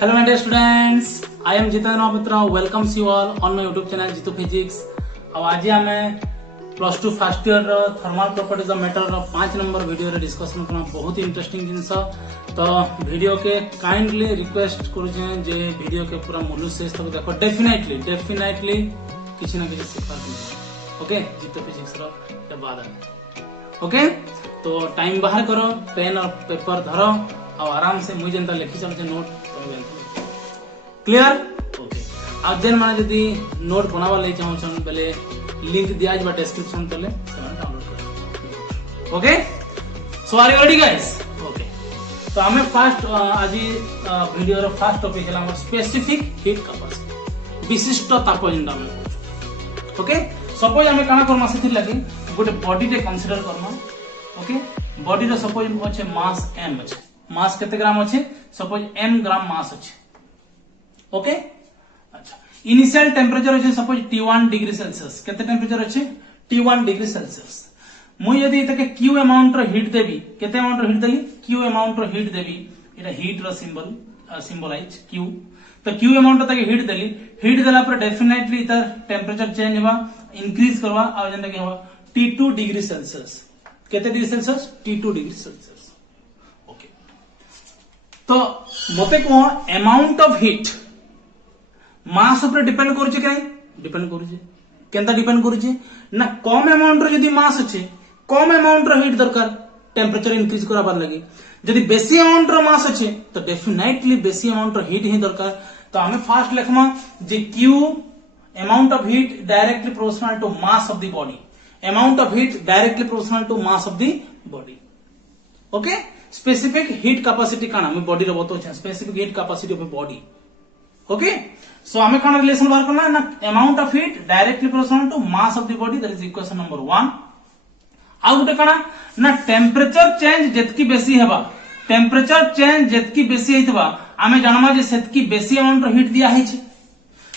Hello my dear students, I am Jitendra Mahapatra, welcomes you all on my YouTube channel Jitu Physics। अब आज आम plus two first year thermal properties of matter 5 number video रे discussion करना बहुत ही interesting जिनस। तो video के kindly request करूचे जे video के पूरा मूल शेष तक देखो। डेफिनेटली किसी ना किसी सीखा ओके जितु फिजिक्स रो बाद ओके। तो टाइम बाहर करो, पेन और पेपर धरो और आराम से मुझे जनता लिखी चलते नोट क्लियर ओके। अब जेन माने जदी नोट बनावा ले चाहछन बेले लिंक दिया बा डिस्क्रिप्शन तले सेवन डाउनलोड कर okay. So are you ready guys okay. तो हमें फर्स्ट आज वीडियो रो फर्स्ट टॉपिक है हमर स्पेसिफिक हीट कैपेसिटी, विशिष्ट ताप जेंटा में ओके। सपोज हमें काना करमा से लगे गोटे बॉडी टे कंसीडर करना ओके। बॉडी रो सपोज अच्छे मास m अच्छे, मास केते ग्राम अच्छे, सपोज m ग्राम मास अच्छे ओके। अच्छा इनिशियल टेम्परेचर अच्छे सपोज T1 डिग्री सेल्सियस, केते टेम्परेचर अच्छे T1 डिग्री सेल्सियस। मु यदि तके Q अमाउंट रो हीट देबी, केते अमाउंट रो हीट देली Q अमाउंट रो हीट देबी, एटा हीट रो सिंबलाइज Q। तो Q अमाउंट तके हीट देली, हीट देला पर डेफिनेटली इधर टेम्परेचर चेंज होबा, इंक्रीज करवा आ जेंटा के होबा T2 डिग्री सेल्सियस। केते degree Celsius T2 degree Celsius okay. तो मते को अमाउंट ऑफ हीट मास ऊपर डिपेंड करूचे कि नहीं, डिपेंड करूचे केनता डिपेंड करूचे ना। कम अमाउंट रो यदि मास अच्छे, कम अमाउंट रो हीट दरकार टेम्परेचर इंक्रीज कराबार लगी। यदि बेसी अमाउंट रो मास अच्छे तो डेफिनेटली बेसी अमाउंट रो हीट ही दरकार। तो हमें फास्ट लिखमा जे Q amount of heat directly proportional to mass of the body, amount of heat directly proportional to mass of the body okay. Specific heat capacity काना हमें बॉडी रो बतो छै, specific heat capacity of body okay. So हमें कौन relation बाहर करना है ना, amount of heat directly proportional to mass of the body, that is equation number 1। आ गुटे कना ना टेम्परेचर चेंज जतकी बेसी हेबा, टेम्परेचर चेंज जतकी बेसी हेतबा हमें जानमा जे सेतकी बेसी अमाउंट रो हीट दिया है छै।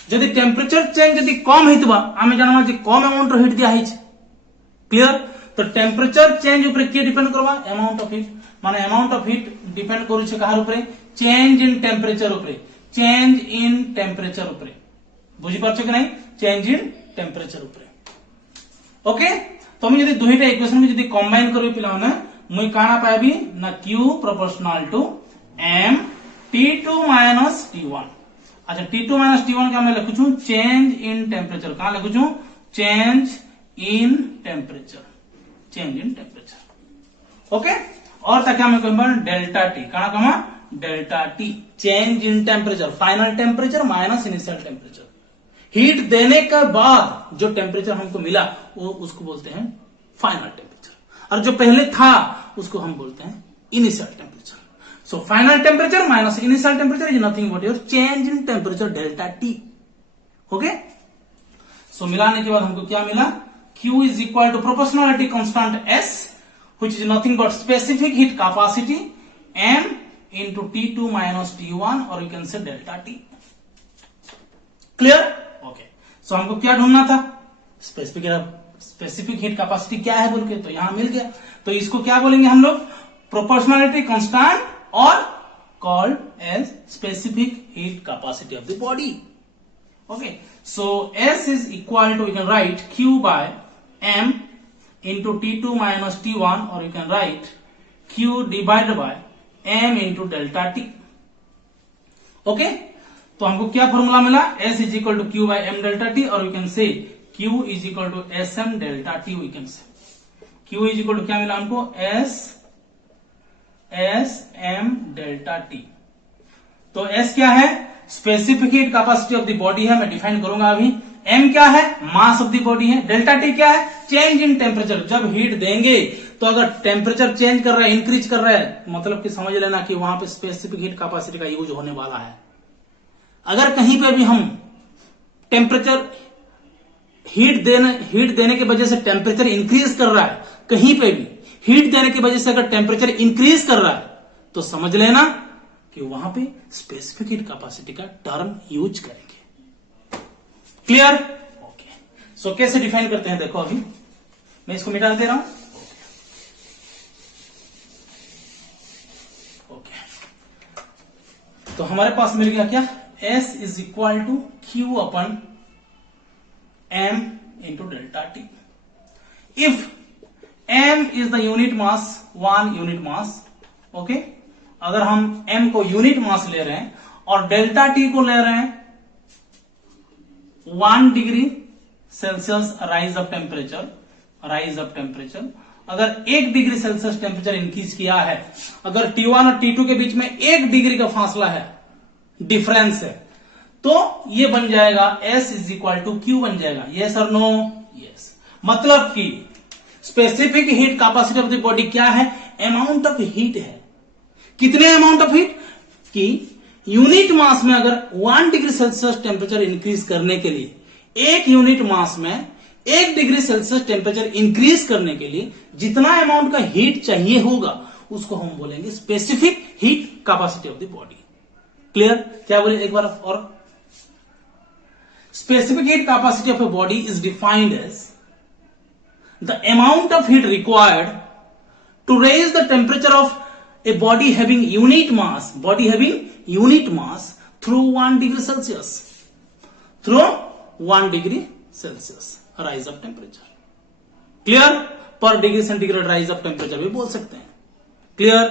यदि टेम्परेचर चेंज यदि कम हेतबा हमें जानमा जे कम अमाउंट रो हीट दिया है छै क्लियर। तो टेम्परेचर चेंज ऊपर के डिपेंड करबा अमाउंट ऑफ हीट, माने अमाउंट ऑफ हीट डिपेंड करू छै कहार ऊपर चेंज इन टेम्परेचर ऊपर, चेंज इन टेम्परेचर ऊपर बुझी पारछो कि नहीं, चेंज इन टेम्परेचर ऊपर ओके। तो हम यदि दुईटा इक्वेशन को यदि कंबाइन करबे पिला माने मुई काना पाबी ना Q proportional to m T2 minus T1। अच्छा T2 माइनस T1 का मैं लिखु छु चेंज इन टेम्परेचर, कहां लिखु छु change in temperature, change in temperature okay. और ताकि हमें कहबा डेल्टा T, काना कमा delta T change in temperature, final temperature minus initial temperature. Heat देने के बाद जो टेम्परेचर हमको मिला वो उसको बोलते हैं फाइनल टेम्परेचर, और जो पहले था उसको हम बोलते हैं initial temperature. So final temperature minus initial temperature is nothing but your change in temperature delta T okay. सो मिलाने के बाद हमको क्या मिला, Q is equal to proportionality constant S which is nothing but specific heat capacity m into T2 minus T1 or you can say delta T clear okay. So हमको क्या ढूंढना था, स्पेसिफिक हीट कैपेसिटी क्या है बोल के, तो यहां मिल गया। तो इसको क्या बोलेंगे हम लोग, प्रोपोर्शनलिटी कांस्टेंट और called as specific heat capacity of the body okay. So S is equal to, you can write Q by m into T2 minus T1 or you can write Q divided by m into delta T okay. तो हमको क्या formula मिला, S is equal to Q by m delta T और you can say Q is equal to SM delta T, we can say Q is equal to क्या मिला हमको SM delta T। तो S क्या है, specific heat capacity of the body है, मैं define करूंगा अभी। M क्या है, मास ऑफ द बॉडी है। डेल्टा T क्या है, चेंज इन टेम्परेचर, जब हीट देंगे तो अगर टेम्परेचर चेंज कर रहा है, इंक्रीज कर रहा है, मतलब कि समझ लेना कि वहां पे स्पेसिफिक हीट कैपेसिटी का यूज होने वाला है। अगर कहीं पे भी हम टेम्परेचर हीट देने की वजह से टेम्परेचर इंक्रीज कर रहा है, कहीं पे भी हीट देने की वजह से अगर टेम्परेचर इंक्रीज कर रहा है तो समझ लेना कि वहां पे स्पेसिफिक हीट कैपेसिटी का टर्म यूज करेंगे क्लियर ओके। सो कैसे डिफाइन करते हैं देखो, अभी मैं इसको मिटा दे रहा हूं ओके। तो हमारे पास मिल गया क्या, S is equal to Q upon M into delta T. If M is the unit mass, 1 unit mass, okay. अगर हम M को यूनिट मास ले रहे हैं और डेल्टा टी को ले रहे हैं 1 degree Celsius rise of temperature, अगर 1 डिग्री सेल्सियस टेम्परेचर इंक्रीज किया है, अगर T1 और T2 के बीच में 1 डिग्री का फासला है, डिफरेंस है, तो ये बन जाएगा S is equal to Q बन जाएगा। यस और नो? यस। मतलब कि specific heat capacity of the body क्या है, अमाउंट ऑफ हीट है। कितने अमाउंट ऑफ हीट की यूनिट मास में अगर 1 डिग्री सेल्सियस टेम्परेचर इंक्रीज करने के लिए, एक यूनिट मास में 1 डिग्री सेल्सियस टेम्परेचर इंक्रीज करने के लिए जितना अमाउंट का हीट चाहिए होगा उसको हम बोलेंगे specific heat capacity of the body. Clear? क्या बोले एक बार और? Specific heat capacity of a body is defined as the amount of heat required to raise the temperature of a body having unit mass through 1 degree Celsius, rise of temperature. Clear? पर degree centigrade rise of temperature भी बोल सकते हैं। Clear?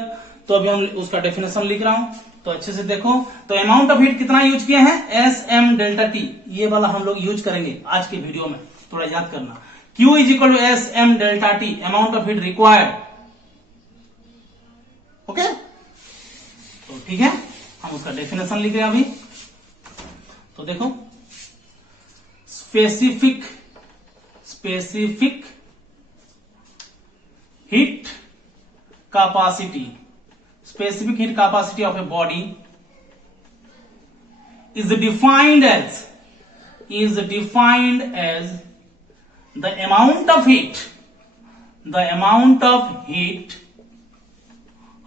तो अभी हम उसका definition लिख रहा हूं, तो अच्छे से देखो। तो अमाउंट ऑफ हीट कितना यूज किए हैं, एस एम डेल्टा टी, ये वाला हम लोग यूज करेंगे आज के वीडियो में, थोड़ा याद करना। Q is equal to S M delta T, amount of heat required. Okay, तो ठीक है, हम उसका डेफिनेशन लिख रहे हैं अभी। तो देखो, specific heat capacity of a body is defined as the amount of heat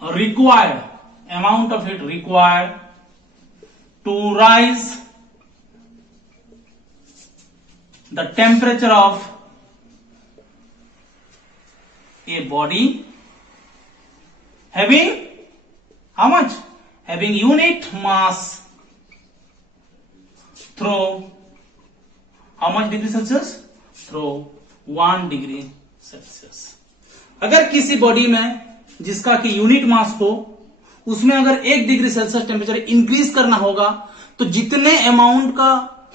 required to rise the temperature of a body having how much? Having unit mass through how much degree Celsius? Through 1 degree Celsius. अगर किसी body में जिसका कि unit mass हो, उसमें अगर 1 degree Celsius temperature increase करना होगा, तो जितने अमाउंट का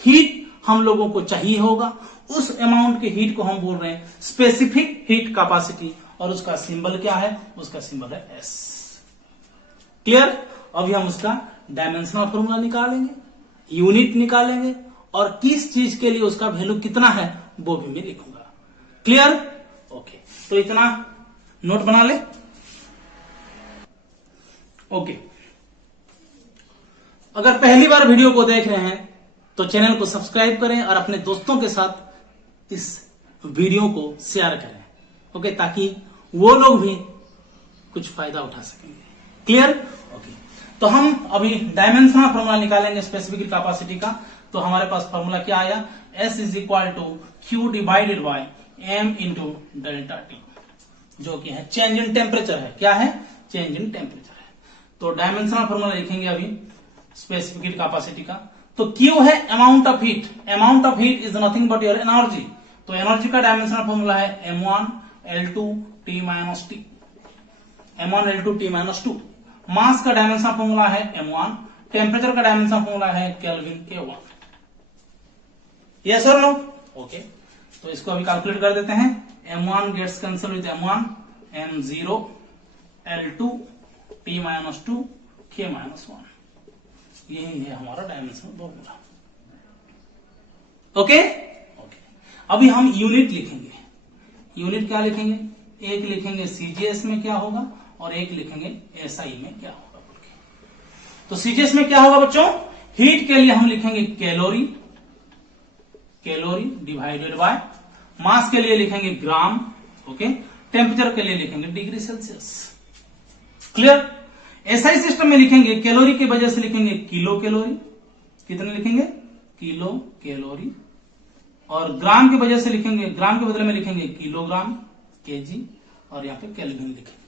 हीट हम लोगों को चाहिए होगा, उस अमाउंट के हीट को हम बोल रहे हैं स्पेसिफिक हीट कैपेसिटी, और उसका सिंबल क्या है, उसका सिंबल है एस। क्लियर? अभी हम उसका डायमेंशनल फॉर्मूला निकालेंगे, यूनिट निकालेंगे, और किस चीज के लिए उसका वैल्यू कितना है वो भी मैं लिखूंगा। क्लियर? ओके, तो इतना नोट बना ले। ओके, अगर पहली बार वीडियो को देख रहे हैं तो चैनल को सब्सक्राइब करें और अपने दोस्तों के साथ इस वीडियो को शेयर करें, ओके, ताकि वो लोग भी कुछ फायदा उठा सकेंगे। क्लियर? ओके, तो हम अभी डायमेंशनल फॉर्मूला निकालेंगे स्पेसिफिक कैपेसिटी का। तो हमारे पास फॉर्मूला क्या आया, S is equal to Q divided by M into delta T, जो कि है चेंज इन टेम्परेचर है। क्या है? चेंज इन टेम्परेचर है। तो डायमेंशनल फॉर्मूला लिखेंगे अभी स्पेसिफिक हीट कैपेसिटी का। तो Q है amount of heat, amount of heat is nothing but your energy. तो एनर्जी का डायमेंशनल फॉर्मूला है m1 L2 T minus T, m1 L2 T minus 2। Mass का डायमेंशनल फॉर्मूला है m1, टेम्परेचर का dimensional formula है kelvin K1। Yes और no? Okay, तो इसको अभी कैलकुलेट कर देते हैं। m1 gets cancel with m1, m0 L2 T minus 2 K minus 1, यही है हमारा डायमेंशनल फॉर्मूला। ओके ओके, अभी हम यूनिट लिखेंगे। यूनिट क्या लिखेंगे? एक लिखेंगे सीजीएस में क्या होगा और एक लिखेंगे एसआई में क्या होगा। तो सीजीएस में क्या होगा बच्चों? हीट के लिए हम लिखेंगे कैलोरी, कैलोरी डिवाइडेड बाय, मास के लिए लिखेंगे ग्राम, ओके, टेम्परेचर के लिए लिखेंगे degree Celsius. Clear? SI system में लिखेंगे कैलोरी की वजह से लिखेंगे किलो कैलोरी, कितने लिखेंगे? किलो कैलोरी, और ग्राम की वजह से लिखेंगे, ग्राम के बदले में लिखेंगे किलोग्राम, केजी, और यहां पे केल्विन लिखेंगे।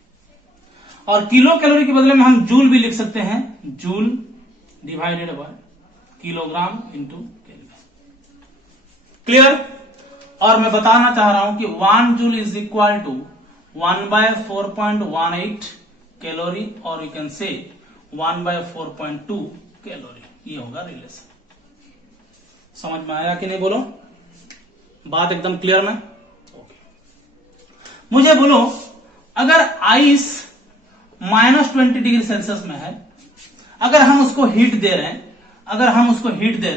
और किलो कैलोरी के बदले में हम जूल भी लिख सकते हैं, joule divided by kilogram into kelvin. Clear? और मैं बताना चाह रहा हूं कि 1 joule is equal to 1/4.18 calorie और यू कैन से 1/4.2 कैलोरी। ये होगा रिलेशन। समझ में आया कि नहीं? बोलो, बात एकदम क्लियर में? ओके। मुझे बोलो, अगर आइस -20 डिग्री सेल्सियस में है, अगर हम उसको हीट दे रहे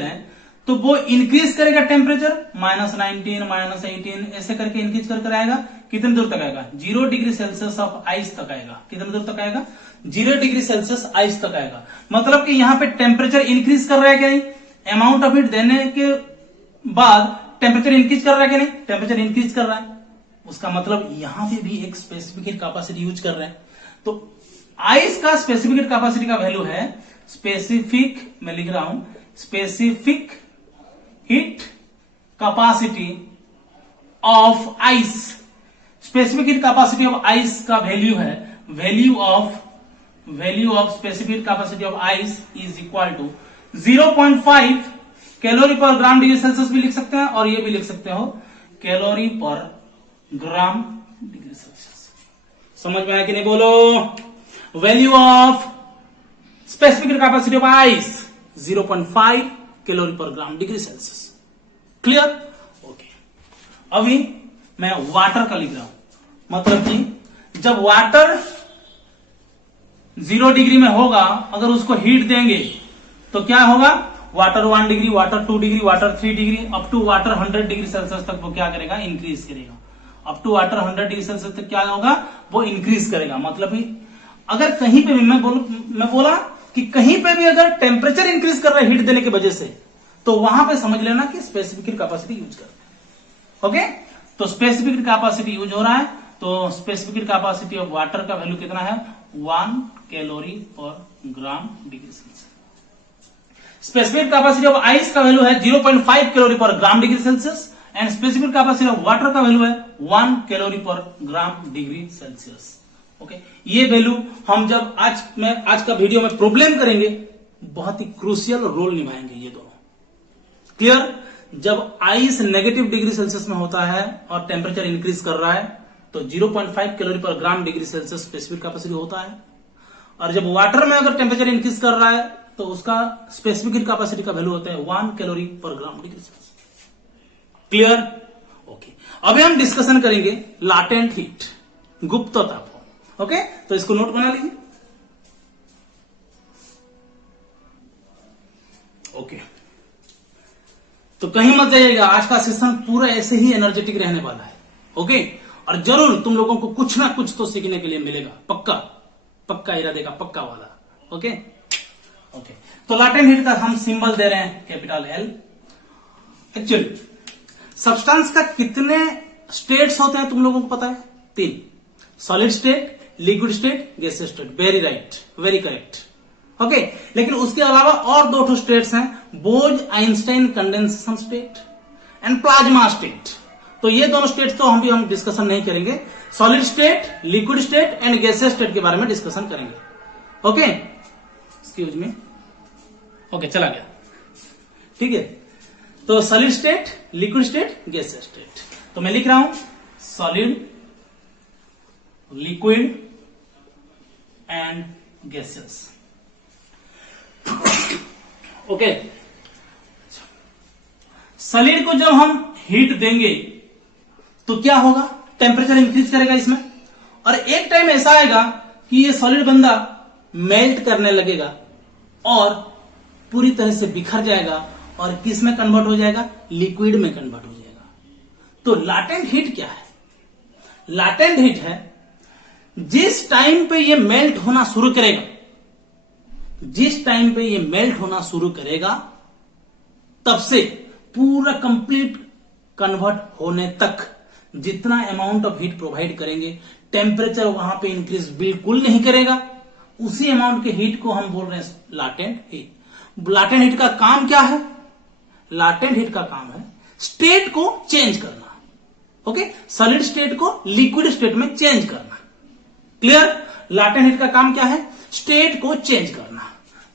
हैं, तो वो इंक्रीज करेगा टेम्परेचर -19, -18 ऐसे करके इंक्रीज कर आएगा। कितने दूर तक आएगा? 0 डिग्री सेल्सियस ऑफ आइस तक आएगा। कितने दूर तक आएगा? 0 डिग्री सेल्सियस आइस तक आएगा। मतलब कि यहां पे टेम्परेचर इंक्रीज कर रहा है क्या नहीं? अमाउंट ऑफ हीट देने के बाद टेम्परेचर इंक्रीज कर रहा है क्या नहीं? टेम्परेचर इंक्रीज कर रहा है। उसका मतलब यहां पे भी एक स्पेसिफिक हीट कैपेसिटी यूज कर रहे हैं। तो आइस का स्पेसिफिक हीट कैपेसिटी का वैल्यू है स्पेसिफिक, मैं लिख रहा हूं, specific heat capacity of ice. Specific heat capacity of ice का वैल्यू है value of specific capacity of ice is equal to 0.5 calorie per gram degree Celsius भी लिख सकते हैं और ये भी लिख सकते हो calorie per gram degree Celsius. समझ में आया कि नहीं? बोलो, value of specific heat capacity of ice 0.5 calorie per gram degree Celsius. Clear? Okay. अभी मैं वाटर का लिख रहा हूं। मतलब कि जब वाटर 0 डिग्री में होगा, अगर उसको हीट देंगे तो क्या होगा? Water 1 degree, water 2 degree, water 3 degree, up to water 100 degree Celsius तक वो क्या करेगा? इंक्रीज करेगा। Up to water 100 degree Celsius तक क्या होगा? वो इंक्रीज करेगा। मतलब कि अगर कहीं पे भी मैं बोला कि कहीं पे भी अगर टेम्परेचर इंक्रीज कर रहा है हीट देने की वजह से, तो वहां पे समझ लेना कि स्पेसिफिक हीट कैपेसिटी यूज करते हैं। ओके, तो स्पेसिफिक हीट कैपेसिटी यूज हो रहा है। तो specific heat capacity of water का वैल्यू कितना है? 1 calorie per gram degree Celsius. Specific capacity of ice का वैल्यू है 0.5 calorie per gram degree Celsius and specific capacity of water का वैल्यू है 1 calorie per gram degree Celsius. Okay, ये value हम जब आज का वीडियो में प्रॉब्लम करेंगे, बहुत ही क्रूशियल रोल निभाएंगे ये दोनों। क्लियर? जब आइस नेगेटिव डिग्री सेल्सियस में होता है और टेम्परेचर इंक्रीज कर रहा है तो 0.5 calorie per gram degree Celsius specific capacity होता है, और जब वाटर में अगर टेम्परेचर इंक्रीज कर रहा है तो उसका स्पेसिफिक हीट कैपेसिटी का वैल्यू होता है 1 calorie per gram degree Celsius. Clear? Okay. अभी हम डिस्कशन करेंगे लाटेंट हीट, गुप्त ताप। ओके, तो इसको नोट बना लीजिए। ओके, तो कहीं मत जाइएगा, आज का सेशन पूरा ऐसे ही एनर्जेटिक रहने वाला है। ओके, और जरूर तुम लोगों को कुछ ना कुछ तो सीखने के लिए मिलेगा, पक्का इरादे का पक्का वाला। ओके ओके, तो लाटेंट हीट का हम सिंबल दे रहे हैं कैपिटल एल। एक्चुअली सब्सटेंस का कितने स्टेट्स होते हैं तुम लोगों को पता है? 3, solid state, liquid state, gaseous state. Very right, very correct. Okay, लेकिन उसके अलावा और 2 स्टेट्स हैं, Bose Einstein condensation state and plasma state. तो ये दोनों स्टेट तो हम डिस्कशन नहीं करेंगे। Solid state, liquid state and gaseous state के बारे में डिस्कशन करेंगे। Okay, excuse me. ओके, चला गया। ठीक है, तो solid state, liquid state, gaseous state. तो मैं लिख रहा हूं solid, liquid and gaseous. Okay, solid को जब हम हीट देंगे तो क्या होगा? टेम्परेचर इंक्रीज करेगा इसमें, और एक टाइम ऐसा आएगा कि ये सॉलिड बंदा मेल्ट करने लगेगा और पूरी तरह से बिखर जाएगा और किस में कन्वर्ट हो जाएगा? लिक्विड में कन्वर्ट हो जाएगा। तो लाटेंट हीट क्या है? लाटेंट हीट है जिस टाइम पे ये मेल्ट होना शुरू करेगा, जिस टाइम पे ये मेल्ट होना शुरू करेगा तब से पूरा कंप्लीट कन्वर्ट होने तक जितना अमाउंट ऑफ हीट प्रोवाइड करेंगे, टेम्परेचर वहां पे इंक्रीज बिल्कुल नहीं करेगा। उसी अमाउंट के हीट को हम बोल रहे हैं लाटेंट हीट। लाटेंट हीट का काम क्या है? लाटेंट हीट का काम है स्टेट को चेंज करना। ओके, सॉलिड स्टेट को लिक्विड स्टेट में चेंज करना। क्लियर? लाटेंट हीट का काम क्या है? स्टेट को चेंज करना।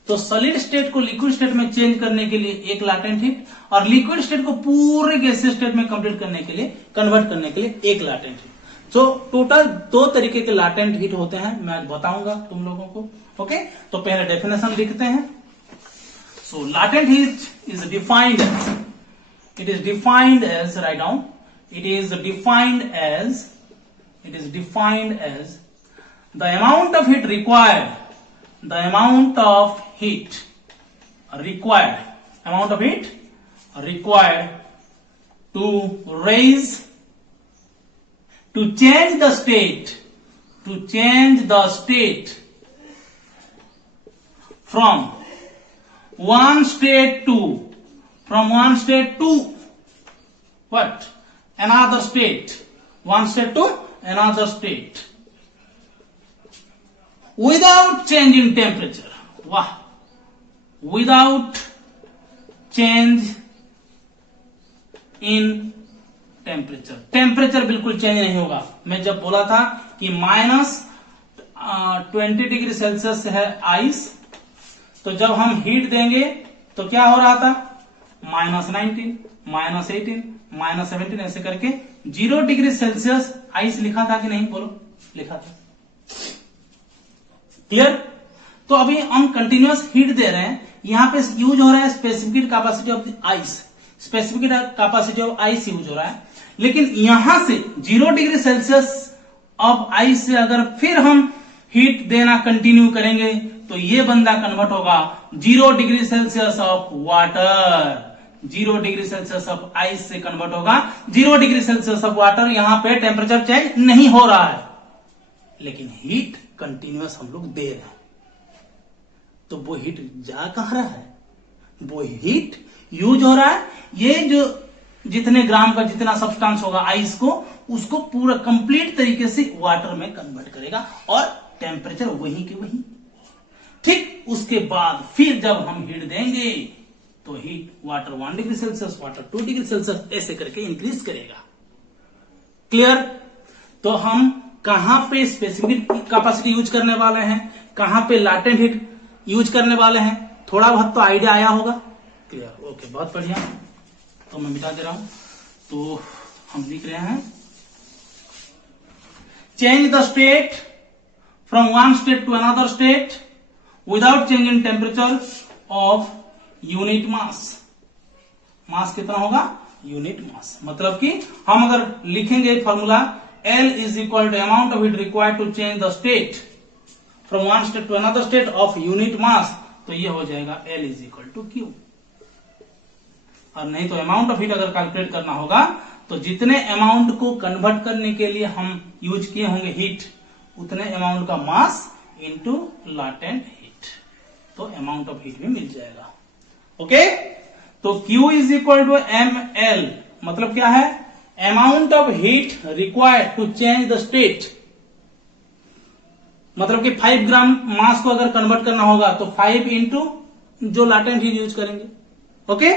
तो सॉलिड स्टेट को लिक्विड स्टेट में चेंज करने के लिए एक लाटेंट हीट और लिक्विड स्टेट को पूरे गैसियस स्टेट में कंप्लीट करने के लिए, कन्वर्ट करने के लिए एक लाटेंट हीट। तो टोटल 2 तरीके के लाटेंट हीट होते हैं, मैं बताऊंगा तुम लोगों को। ओके, तो पहले डेफिनेशन लिखते हैं। So latent heat is defined as, it is defined as, write down, it is defined as the amount of heat required, the amount of heat required to raise, to change the state from one state to what? Another state. One state to another state. Without change in temperature. Wow. Without change in temperature. Temperature बिल्कुल change नहीं होगा। मैं जब बोला था कि -20 degree Celsius है ice, तो जब हम हीट देंगे तो क्या हो रहा था? -19, -18, -17 ऐसे करके 0 डिग्री सेल्सियस आइस लिखा था कि नहीं? बोलो, लिखा था। क्लियर? तो अभी हम कंटिन्यूअस हीट दे रहे हैं, यहां पे यूज हो रहा है specific capacity of the ice, specific capacity of ice use हो रहा है। लेकिन यहां से 0 डिग्री सेल्सियस ऑफ आइस से अगर फिर हम हीट देना कंटिन्यू करेंगे तो ये बंदा कन्वर्ट होगा 0 degree Celsius of water, 0 degree Celsius of ice से कन्वर्ट होगा 0 डिग्री सेल्सियस ऑफ वाटर। यहां पे टेम्परेचर चेंज नहीं हो रहा है, लेकिन हीट कंटिन्यूअस हम लोग दे रहे हैं। तो वो हीट जा कहां रहा है? वो हीट यूज हो रहा है, ये जो जितने ग्राम का जितना सब्सटेंस होगा आइस को, उसको पूरा कंप्लीट तरीके से वाटर में कन्वर्ट करेगा और टेम्परेचर वही के वही। ठीक उसके बाद फिर जब हम हीट देंगे तो heat water 1 degree Celsius, water 2 degree Celsius ऐसे करके इंक्रीज करेगा। क्लियर? तो हम कहां पे स्पेसिफिक कैपेसिटी यूज करने वाले हैं, कहां पे लाटेंट हीट यूज करने वाले हैं, थोड़ा बहुत तो आइडिया आया होगा। क्लियर? ओके, बहुत बढ़िया। तो मैं मिटा दे रहा हूं। तो हम लिख रहे हैं change the state from one state to another state without change in temperature of unit mass. Mass कितना होगा? Unit mass. मतलब कि हम अगर लिखेंगे formula L is equal to amount of heat required to change the state from one state to another state of unit mass, तो ये हो जाएगा L is equal to Q। और नहीं तो अमाउंट ऑफ हीट अगर कैलकुलेट करना होगा तो जितने अमाउंट को कन्वर्ट करने के लिए हम यूज किए होंगे हीट, उतने अमाउंट का मास इनटू लाटेंट हीट, तो अमाउंट ऑफ हीट भी मिल जाएगा। ओके, तो Q is equal to ML, मतलब क्या है? Amount of heat required to change the state. मतलब कि 5 ग्राम मास को अगर कन्वर्ट करना होगा तो 5 इंटू जो लाटेंट हीट यूज करेंगे। ओके,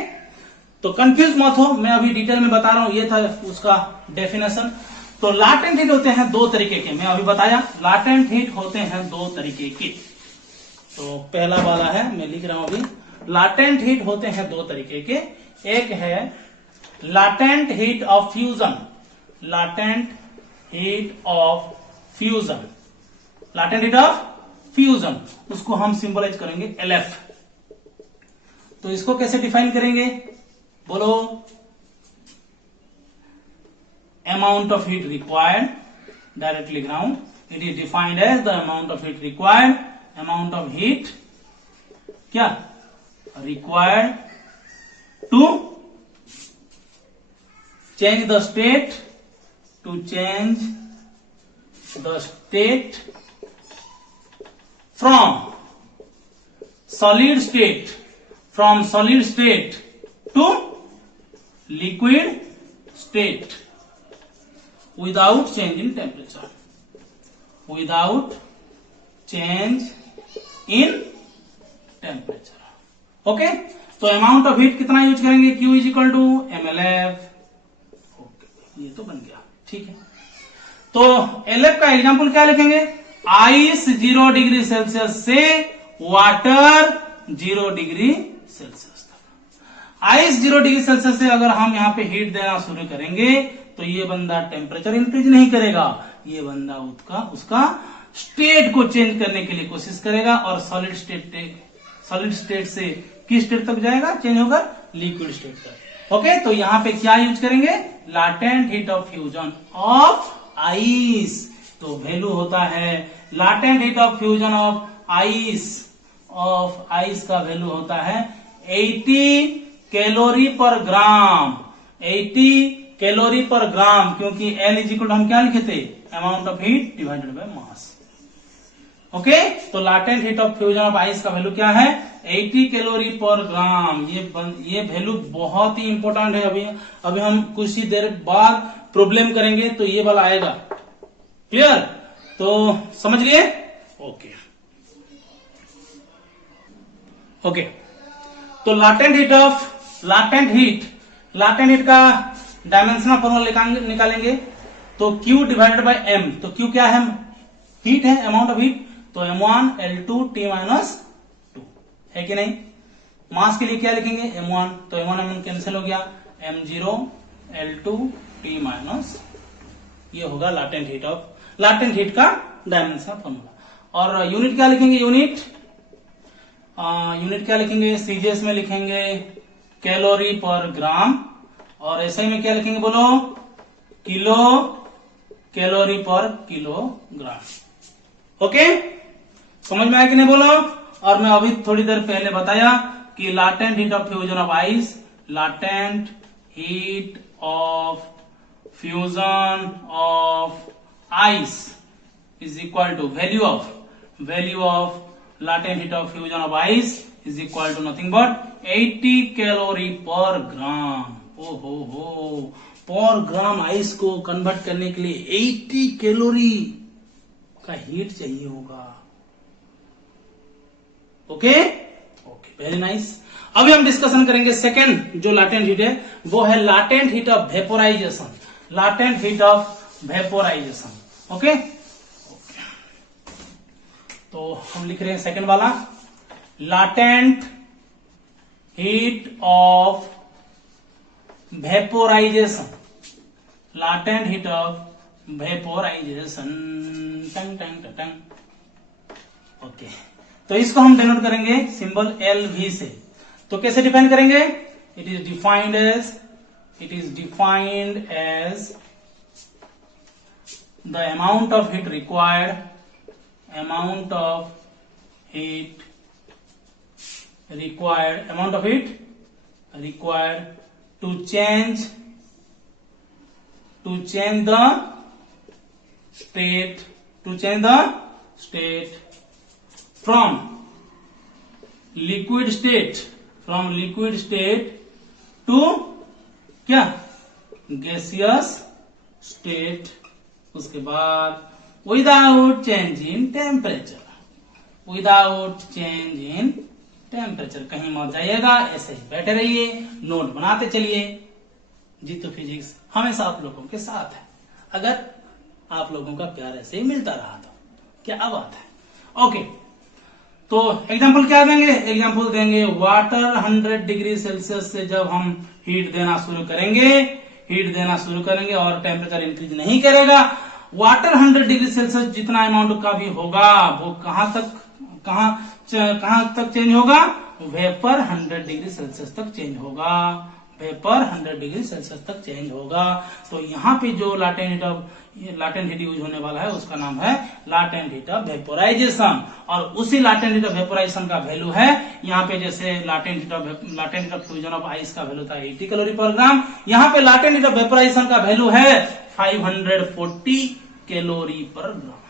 तो कंफ्यूज मत हो, मैं अभी डिटेल में बता रहा हूं। ये था उसका डेफिनेशन। तो लाटेंट हीट होते हैं 2 तरीके के, मैं अभी बताया। लाटेंट हीट होते हैं 2 तरीके के। तो पहला वाला है, मैं लिख रहा हूं अभी, लाटेंट हीट होते हैं 2 तरीके के। एक है latent heat of fusion, latent heat of fusion, latent heat of fusion, उसको हम सिंबलाइज करेंगे LF। तो इसको कैसे डिफाइन करेंगे? बोलो, amount of heat required, direct लिख रहा हूं, it is defined as the amount of heat required, amount of heat क्या required to change the state, to change the state from solid state, from solid state to liquid state without change in temperature, without change in temperature. Okay, तो amount of heat कितना use करेंगे? Q is equal to MLF। Okay, ये तो बन गया। ठीक है, तो LF का एग्जांपल क्या लिखेंगे? आइस 0 डिग्री सेल्सियस से वाटर 0 डिग्री सेल्सियस तक। आइस 0 डिग्री सेल्सियस से अगर हम यहाँ पे हीट देना शुरू करेंगे तो ये बंदा टेम्परेचर इंक्रीज नहीं करेगा, ये बंदा उसका स्टेट को चेंज करने के लिए कोशिश करेगा और सॉलिड स्टेट से किस स्टेट तक जाएगा, चेंज होगा लिक्विड स्टेट तक। ओके, तो यहाँ पे क्या यूज करेंगे, latent heat of fusion of ice. तो वैल्यू होता है latent heat of fusion of ice का वैल्यू होता है 80 कैलोरी पर ग्राम, 80 कैलोरी पर ग्राम, क्योंकि N इज इक्वल हम क्या लिखे थे, amount of heat divided by mass. Okay, तो latent heat of fusion of ice का वैल्यू क्या है, 80 कैलोरी पर ग्राम। ये वैल्यू बहुत ही इंपॉर्टेंट है। अभी हम कुछ ही देर बाद प्रॉब्लम करेंगे तो ये वाला आएगा। क्लियर, तो समझ लिए। ओके, तो लाटेंट हीट का डायमेंशनल फॉर्मूला निकालेंगे। तो Q डिवाइडेड बाय M, तो Q क्या है, हीट है, अमाउंट ऑफ हीट, तो M1 L2 T माइनस 2 है कि नहीं। मास के लिए क्या लिखेंगे, M1, तो M1 कैंसिल हो गया, M0 L2 T माइनस, ये होगा लाटेंट हीट का डायमेंशनल फॉर्मूला। और यूनिट क्या लिखेंगे, यूनिट क्या लिखेंगे, सीजीएस में लिखेंगे कैलोरी पर ग्राम, और एसआई में क्या लिखेंगे बोलो, किलो कैलोरी पर किलोग्राम। ओके, समझ में आया कि नहीं बोलो। और मैं अभी थोड़ी देर पहले बताया कि latent heat of fusion of ice, latent heat of fusion of ice is equal to value of latent heat of fusion of ice is equal to nothing but 80 calorie per ग्राम। ओहो, पर ग्राम आइस को convert करने के लिए 80 calorie का heat चाहिए होगा। Okay, very nice. अभी हम डिस्कशन करेंगे सेकेंड जो लाटेंट हीट है, वो है latent heat of vaporization. Okay, तो हम लिख रहे हैं सेकंड वाला, लाटेंट हीट ऑफ वेपोराइजेशन, टंग टंग टंग। ओके, तो इसको हम डिनोट करेंगे सिंबल LV से। तो कैसे डिफाइन करेंगे, it is defined as the amount of heat required to change the state from liquid state to क्या, gaseous state। उसके बाद विदाउट चेंज इन टेम्परेचर, कहीं मत जाइएगा, ऐसे ही बैठे रहिए, नोट बनाते चलिए। जीतू फिजिक्स हमेशा आप लोगों के साथ है, अगर आप लोगों का प्यार ऐसे ही मिलता रहा तो क्या बात है। ओके, तो एग्जांपल क्या देंगे, एग्जांपल देंगे वाटर 100 डिग्री सेल्सियस से जब हम हीट देना शुरू करेंगे और टेम्परेचर इंक्रीज नहीं करेगा, वाटर 100 डिग्री सेल्सियस जितना अमाउंट का भी होगा वो कहां तक चेंज होगा, वेपर 100 डिग्री सेल्सियस तक चेंज होगा। तो यहाँ पे जो लाटेंट हीट यूज होने वाला है उसका नाम है लाटेंट हीट ऑफ वेपोराइजेशन। और उसी लाटेंट हीट ऑफ वेपोराइजेशन का वैल्यू है यहाँ पे, जैसे latent heat of fusion of ice का वैल्यू था 80 कैलोरी पर ग्राम, यहाँ पे लाटेंट हीट ऑफ वेपोराइजेशन का वैल्यू है 540 कैलोरी पर ग्राम।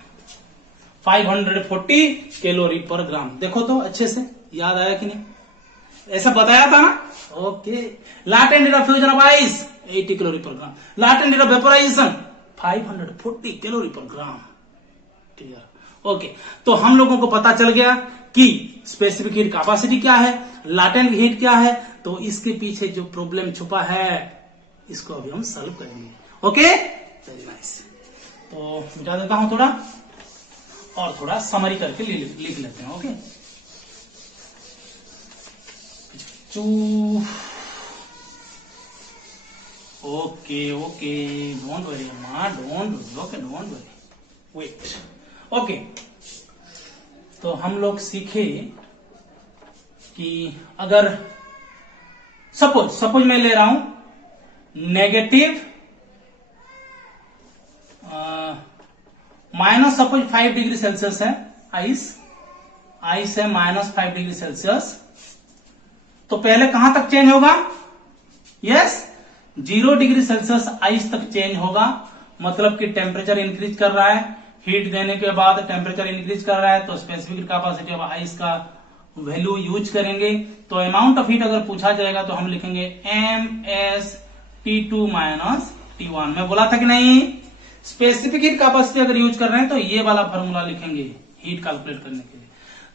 540 कैलोरी पर ग्राम। देखो तो अच्छे से याद आया कि नहीं, ऐसा बताया था ना। Okay, latent heat of fusion of ice 80 calorie per gram, latent heat of vaporization 540 calorie per gram. Clear. Okay, तो हम लोगों को पता चल गया कि स्पेसिफिक हीट कैपेसिटी क्या है, लाटेंट हीट क्या है, तो इसके पीछे जो प्रॉब्लम छुपा है इसको अभी हम सॉल्व करेंगे। Okay, very nice. तो मिटा देता हूं थोड़ा और थोड़ा समरी करके लिख लेते हैं। Okay, 2. Okay, don't worry, Amma, don't worry. Wait. Okay. तो हम लोग सीखे कि अगर सपोज मैं ले रहा हूं negative minus suppose 5 degree Celsius है आइस है माइनस 5 डिग्री सेल्सियस, तो पहले कहां तक चेंज होगा? यस, 0 डिग्री सेल्सियस आइस तक चेंज होगा। मतलब कि टेम्परेचर इंक्रीज कर रहा है, हीट देने के बाद टेम्परेचर इंक्रीज कर रहा है, तो स्पेसिफिक कैपेसिटी ऑफ आइस का वैल्यू यूज करेंगे। तो अमाउंट ऑफ हीट अगर पूछा जाएगा तो हम लिखेंगे MS T2 माइनस T1। मैं बोला था कि नहीं, स्पेसिफिक हीट कैपेसिटी अगर यूज कर रहे हैं तो ये वाला फॉर्मूला लिखेंगे हीट कैलकुलेट करने के लिए।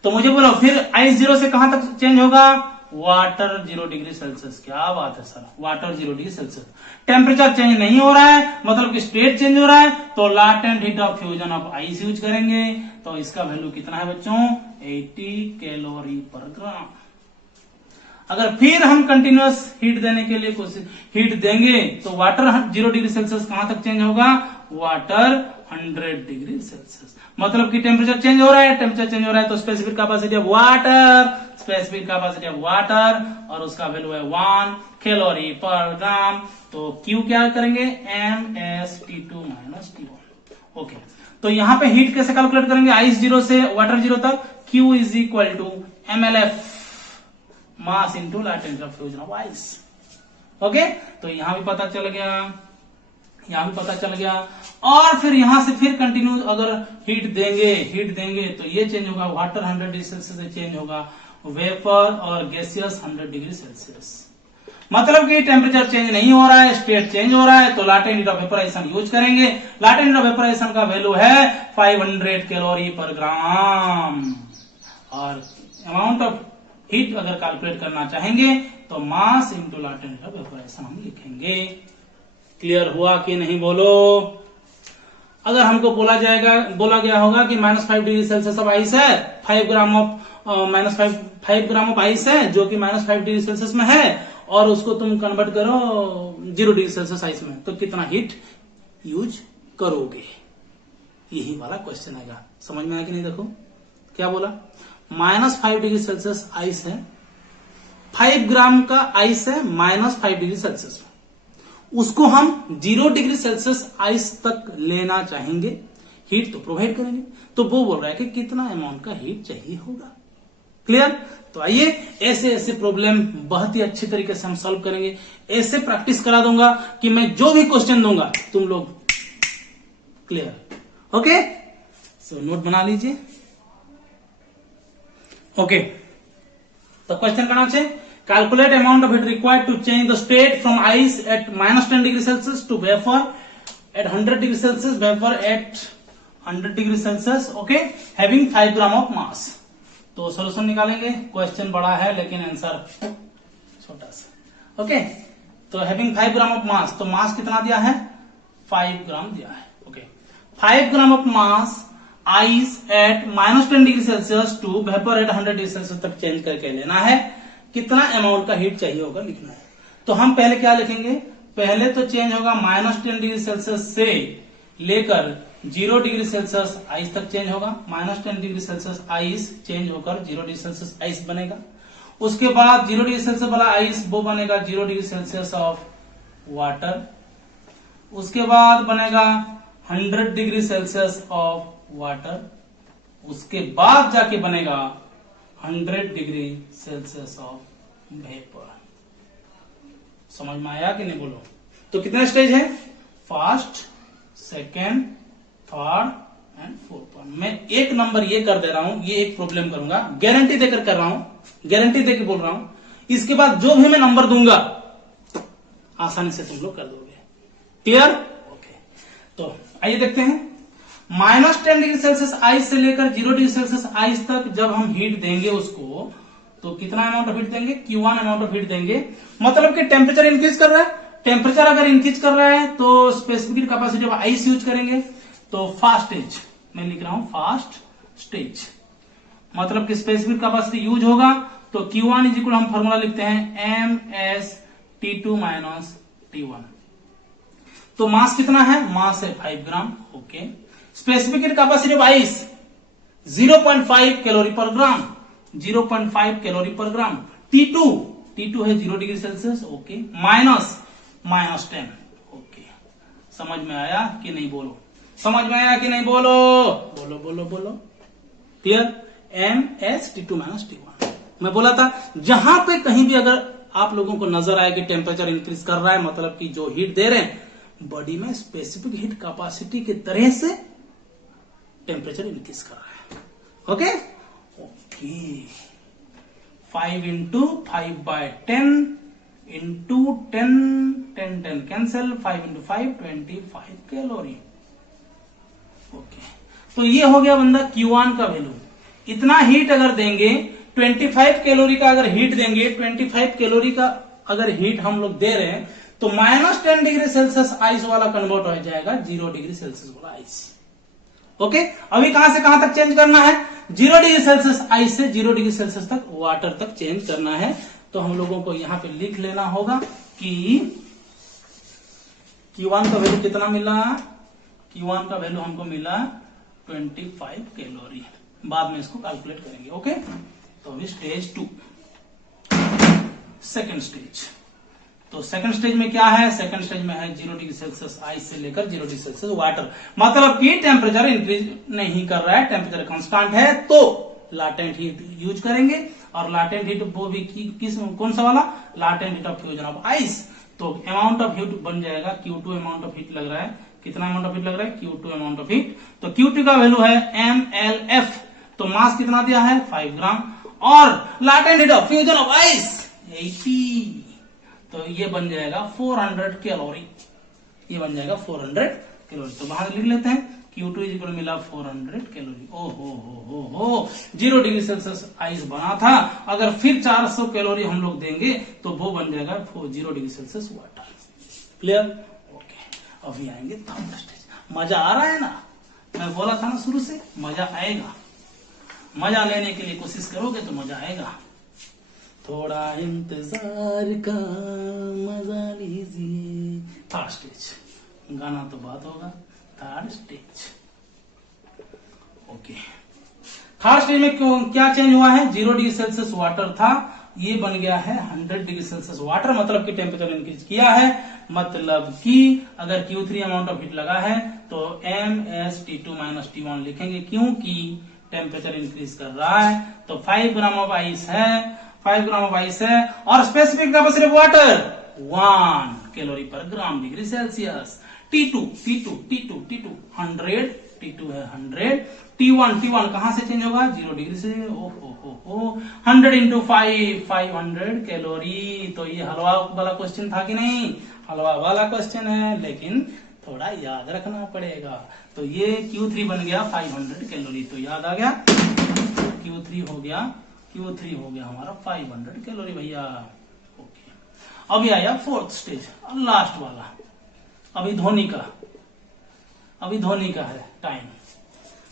तो मुझे बोलो फिर आइस 0 से कहां तक चेंज होगा? Water 0 degree Celsius. क्या बात है sir, water 0 degree Celsius. Temperature change नहीं हो रहा है, मतलब कि स्टेट चेंज हो रहा है, तो latent heat of fusion of ice use करेंगे। तो इसका वैल्यू कितना है बच्चों? 80 कैलोरी पर ग्राम। अगर फिर हम कंटिन्यूअस हीट देने के लिए कोशिश हीट देंगे तो वाटर 0 डिग्री सेल्सियस कहां तक चेंज होगा? Water 100 degree Celsius. मतलब कि टेम्परेचर चेंज हो रहा है, तो स्पेसिफिक कैपेसिटी ऑफ वाटर और उसका वैल्यू है 1 कैलोरी पर ग्राम। तो Q क्या करेंगे? MS T2 minus T1। Okay, तो यहां पे हीट कैसे कैलकुलेट करेंगे? आइस 0 से वाटर 0 तक Q is equal to MLF mass into latent of fusion of ice. Okay, तो यहां भी पता चल गया, और फिर यहां से फिर कंटिन्यू अगर हीट देंगे तो ये चेंज होगा, वाटर 100 डिग्री सेल्सियस से चेंज होगा वेपर और गैसियस 100 डिग्री सेल्सियस। मतलब कि टेम्परेचर चेंज नहीं हो रहा है, स्टेट चेंज हो रहा है, तो latent heat of vaporization use करेंगे। लाटेंट हीट ऑफ वेपोराइजेशन का वैल्यू है 500 कैलोरी पर ग्राम। और अमाउंट ऑफ हीट अगर कैलकुलेट करना चाहेंगे तो mass into latent heat of vaporization हम लिखेंगे। क्लियर हुआ कि नहीं बोलो? अगर हमको बोला गया होगा कि -5 डिग्री सेल्सियस ऑफ आइस है, 5 ग्राम ऑफ आइस है जो कि -5 डिग्री सेल्सियस में है, और उसको तुम कन्वर्ट करो 0 डिग्री सेल्सियस आइस में, तो कितना हीट यूज करोगे? यही वाला क्वेश्चन आएगा। समझ में आया कि नहीं? देखो क्या बोला, -5 डिग्री सेल्सियस आइस है, 5 ग्राम का आइस है -5 डिग्री सेल्सियस, उसको हम 0 डिग्री सेल्सियस आइस तक लेना चाहेंगे, हीट तो प्रोवाइड करेंगे। तो वो बोल रहा है कि कितना अमाउंट का हीट चाहिए होगा। क्लियर? तो आइए ऐसे प्रॉब्लम बहुत ही अच्छी तरीके से हम सॉल्व करेंगे। ऐसे प्रैक्टिस करा दूंगा कि मैं जो भी क्वेश्चन दूंगा तुम लोग क्लियर। ओके, सो नोट बना लीजिए। ओके, तो क्वेश्चन का नाम है calculate amount of heat required to change the state from ice at -10 degree Celsius to vapor at 100 degree Celsius, vapor at 100 degree Celsius, okay, having 5 gram of mass। तो solution निकालेंगे। Question बड़ा है लेकिन answer छोटा सा। Okay, तो having 5 gram of मास, तो mass कितना दिया है? 5 ग्राम दिया है। Okay, 5 gram of mass ice at -10 degree Celsius to vapour at 100 degree Celsius तक चेंज करके लेना है। कितना अमाउंट का हीट चाहिए होगा लिखना है। तो हम पहले क्या लिखेंगे? पहले तो चेंज होगा -10 डिग्री सेल्सियस से लेकर 0 डिग्री सेल्सियस आइस तक चेंज होगा। -10 डिग्री सेल्सियस आइस चेंज होकर 0 डिग्री सेल्सियस आइस बनेगा। उसके बाद 0 डिग्री सेल्सियस वाला आइस वो बनेगा 0 डिग्री सेल्सियस ऑफ वाटर। उसके बाद बनेगा 100 डिग्री सेल्सियस ऑफ वाटर। उसके बाद जाके बनेगा 100 डिग्री सेल्सियस ऑफ वेपर। समझ में आया कि नहीं बोलो? तो कितने स्टेज है? First, second, third and fourth. मैं एक नंबर ये कर दे रहा हूं, ये एक प्रॉब्लम करूंगा, गारंटी देकर कर रहा हूं, गारंटी देकर बोल रहा हूं। इसके बाद जो भी मैं नंबर दूंगा आसानी से तुम लोग कर दोगे। क्लियर? ओके, तो आइए देखते हैं। -10 डिग्री सेल्सियस आइस से लेकर 0 डिग्री सेल्सियस आइस तक जब हम हीट देंगे उसको, तो कितना अमाउंट ऑफ हीट देंगे? Q1 अमाउंट ऑफ हीट देंगे। मतलब कि टेम्परेचर इंक्रीज कर रहा है। टेम्परेचर अगर इंक्रीज कर रहा है तो specific capacity of ice use करेंगे। तो फास्ट स्टेज मैं लिख रहा हूं, फास्ट स्टेज मतलब कि स्पेसिफिक कैपेसिटी यूज होगा तो Q1 इज इक्वल हम फॉर्मूला लिखते हैं MS T2 माइनस T1। तो मास कितना है? मास है 5 gram. Okay, specific heat capacity of ice 0.5 calorie per gram, 0.5 calorie per gram. T2 है 0 degree Celsius. Okay, minus 10। Okay, समझ में आया कि नहीं? बोलो, समझ में आया कि नहीं? बोलो बोलो बोलो बोलो। Clear? MS T2 minus T1। मैं बोला था जहां पे कहीं भी अगर आप लोगों को नजर आए कि टेम्परेचर इंक्रीज कर रहा है, मतलब कि जो हीट दे रहे हैं बॉडी में स्पेसिफिक हीट कैपेसिटी की तरह से टेम्परेचर इंक्रीज कर रहा है। Okay okay, 5 into 5/10 into 10 cancel, 5 into 5 25 calorie. Okay, तो ये हो गया बंदा Q1 का वैल्यू। इतना हीट अगर देंगे 25 कैलोरी का अगर हीट देंगे, 25 कैलोरी का अगर हीट हम लोग दे रहे हैं तो -10 डिग्री सेल्सियस आइस वाला कन्वर्ट हो जाएगा 0 डिग्री सेल्सियस वाला आइस। ओके, अभी कहां से कहां तक चेंज करना है? 0 डिग्री सेल्सियस आइस से 0 डिग्री सेल्सियस तक वाटर तक चेंज करना है। तो हम लोगों को यहां पे लिख लेना होगा कि Q1 का वैल्यू कितना मिला? Q1 का वैल्यू हमको मिला 25 कैलोरी। बाद में इसको कैलकुलेट करेंगे। ओके, तो अभी स्टेज 2, सेकेंड स्टेज। तो सेकंड स्टेज में क्या है? सेकंड स्टेज में है 0 डिग्री सेल्सियस आइस से लेकर 0 डिग्री सेल्सियस वाटर, मतलब कि टेम्परेचर इंक्रीज नहीं कर रहा है, टेम्परेचर कांस्टेंट है। तो लाटेंट हीट यूज करेंगे, और लाटेंट हीट वो भी किस कौन सा वाला? Latent heat of fusion of ice. तो अमाउंट ऑफ हीट बन जाएगा Q2 अमाउंट ऑफ हीट लग रहा है। कितना अमाउंट ऑफ हीट लग रहा है? Q2 amount of heat. तो Q2 का वैल्यू है MLF। तो मास कितना दिया है? 5 ग्राम। और latent heat of fusion of ice 80। तो ये बन जाएगा 400 कैलोरी। ये बन जाएगा 400 कैलोरी। तो बाहर लिख लेते हैं Q2 इज इक्वल मिला 400 कैलोरी। ओ हो 0 डिग्री सेल्सियस आइस बना था, अगर फिर 400 कैलोरी हम लोग देंगे तो वो बन जाएगा 0 degree Celsius water. Clear? Okay, अभी आएंगे थर्ड स्टेज। मजा आ रहा है ना? मैं बोला था ना शुरू से मजा आएगा। मजा लेने के लिए कोशिश करोगे तो मजा आएगा। थोड़ा इंतजार का मजा लीजिए। थर्ड स्टेज, गाना तो बात होगा। Third stage. Okay, third stage में क्यों क्या चेंज हुआ है? 0 डिग्री सेल्सियस वाटर था, ये बन गया है 100 डिग्री सेल्सियस वाटर, मतलब कि टेम्परेचर इंक्रीज किया है। मतलब कि अगर Q3 अमाउंट ऑफ हीट लगा है तो MS T2 माइनस T1 लिखेंगे, क्योंकि टेम्परेचर इंक्रीज कर रहा है। तो 5 ग्राम ऑफ आइस है, 5 ग्राम ऑफ आइस है, और specific capacity of water 1 calorie per gram degree Celsius. T2 100, T2 है 100, T1 कहां से चेंज होगा? 0 डिग्री से। ओ 100 इंटू 500 कैलोरी। तो ये हलवा वाला क्वेश्चन था कि नहीं? हलवा वाला क्वेश्चन है, लेकिन थोड़ा याद रखना पड़ेगा। तो ये Q3 बन गया 500 कैलोरी। तो याद आ गया, Q3 हो गया हमारा 500 कैलोरी भैया। ओके, अभी आया फोर्थ स्टेज, लास्ट वाला। अभी धोनी का है टाइम।